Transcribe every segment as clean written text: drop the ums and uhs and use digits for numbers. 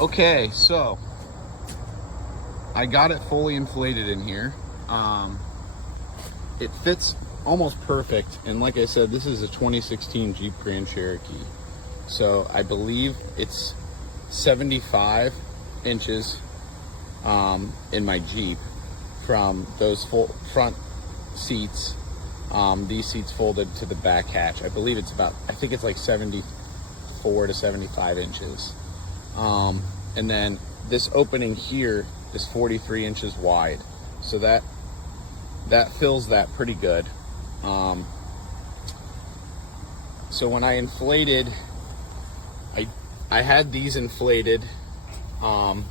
Okay, so I got it fully inflated in here. It fits almost perfect, and like I said, this is a 2016 Jeep Grand Cherokee. So I believe it's 75 inches in my Jeep from those full front seats. These seats folded to the back hatch. I believe it's about, I think it's like 74 to 75 inches. And then this opening here is 43 inches wide. So that fills that pretty good. So when I inflated, I had these inflated, and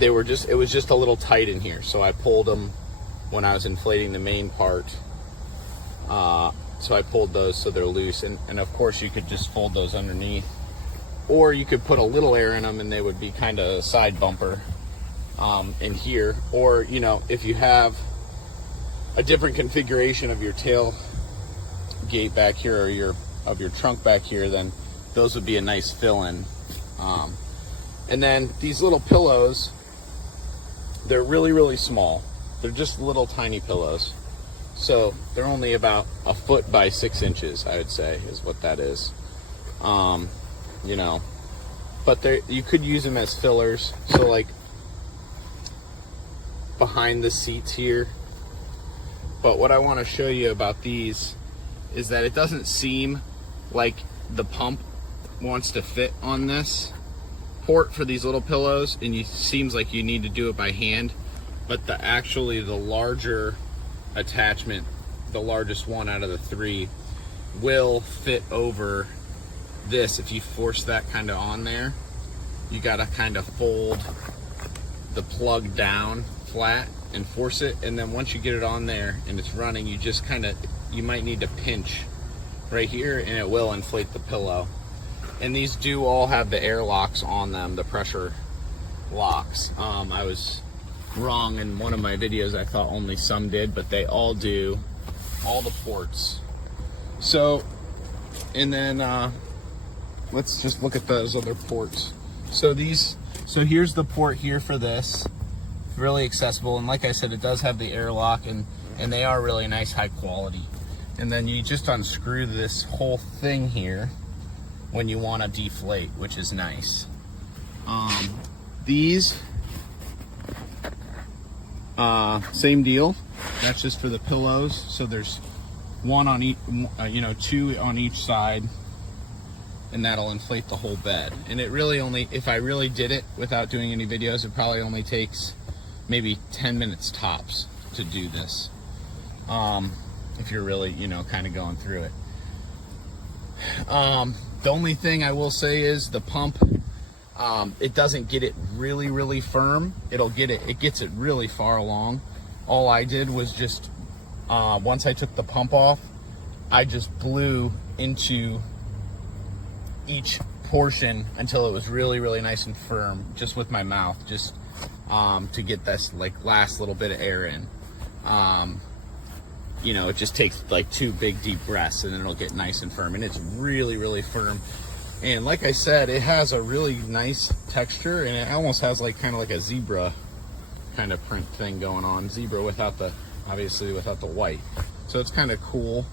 it was just a little tight in here. So I pulled them when I was inflating the main part. So I pulled those so they're loose, and of course you could just fold those underneath, or you could put a little air in them and they would be kind of a side bumper in here. Or, you know, if you have a different configuration of your tail gate back here, or your trunk back here, then those would be a nice fill-in. And then these little pillows, they're really small. They're just little tiny pillows. So they're only about 1 foot by 6 inches, I would say, is what that is. You know, but you could use them as fillers. So like behind the seats here. But what I want to show you about these is that it doesn't seem like the pump wants to fit on this port for these little pillows, and it seems like you need to do it by hand. But the larger attachment, the largest one out of the 3, will fit over this. If you force that kind of on there, you got to kind of fold the plug down flat and force it, and then once you get it on there and it's running, you just you might need to pinch right here and it will inflate the pillow. And these do all have the air locks on them, the pressure locks. I was wrong in one of my videos. I thought only some did, but they all do, all the ports. So, and then let's just look at those other ports. So here's the port here for this. Really accessible, and like I said, it does have the airlock, and they are really nice, high quality. And then you just unscrew this whole thing here when you want to deflate, which is nice. These same deal. That's just for the pillows. So there's one on each, 2 on each side, and that'll inflate the whole bed. And it really only, if I really did it without doing any videos, it probably only takes maybe 10 minutes tops to do this. If you're really, kind of going through it. The only thing I will say is the pump, it doesn't get it really firm. It gets it really far along. All I did was just, once I took the pump off, I just blew into each portion until it was really nice and firm, just with my mouth, just to get this last little bit of air in. It just takes 2 big deep breaths and then it'll get nice and firm, and it's really firm. And like I said, it has a really nice texture, and it almost has kind of like a zebra kind of print thing going on. Zebra obviously without the white. So it's kind of cool.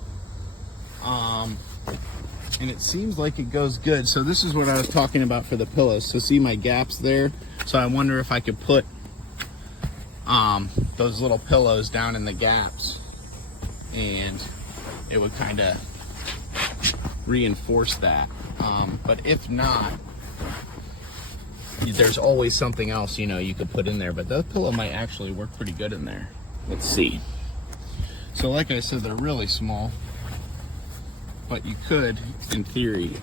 And it seems like it goes good. So this is what I was talking about for the pillows. So see my gaps there? So I wonder if I could put those little pillows down in the gaps, and it would kind of reinforce that. But if not, there's always something else, you could put in there. But that pillow might actually work pretty good in there. Let's see. So like I said, they're really small. But you could, in theory,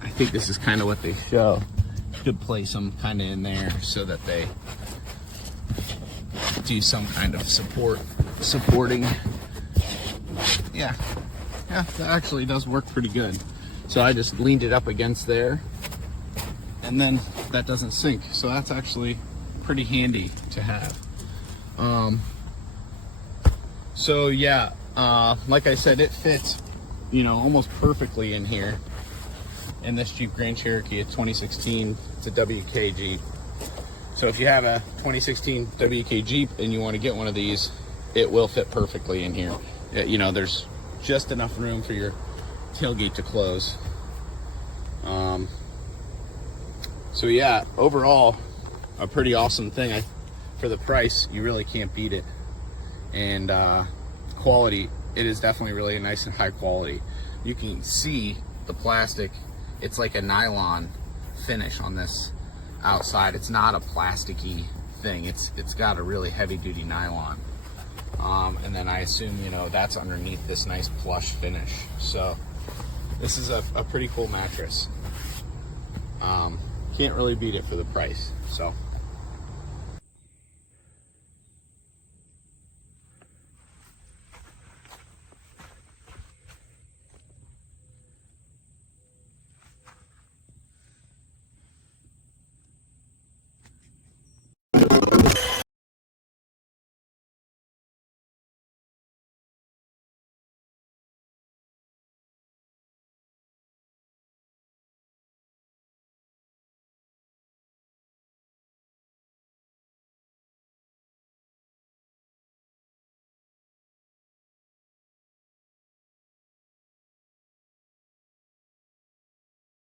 I think this is kind of what they show, you could place them kind of in there so that they do some kind of supporting. Yeah, that actually does work pretty good. So I just leaned it up against there, and then that doesn't sink. So that's actually pretty handy to have. So yeah, like I said, it fits almost perfectly in here. in this Jeep Grand Cherokee. It's 2016. It's a WK Jeep. So if you have a 2016 WK Jeep and you want to get one of these, it will fit perfectly in here. You know, there's just enough room for your tailgate to close. So yeah, overall, a pretty awesome thing. For the price, you really can't beat it. And quality, it is definitely really nice and high quality. You can see the plastic, it's like a nylon finish on this outside. It's not a plasticky thing. It's got a really heavy duty nylon. And then I assume, you know, that's underneath this nice plush finish. So this is a pretty cool mattress. Can't really beat it for the price. So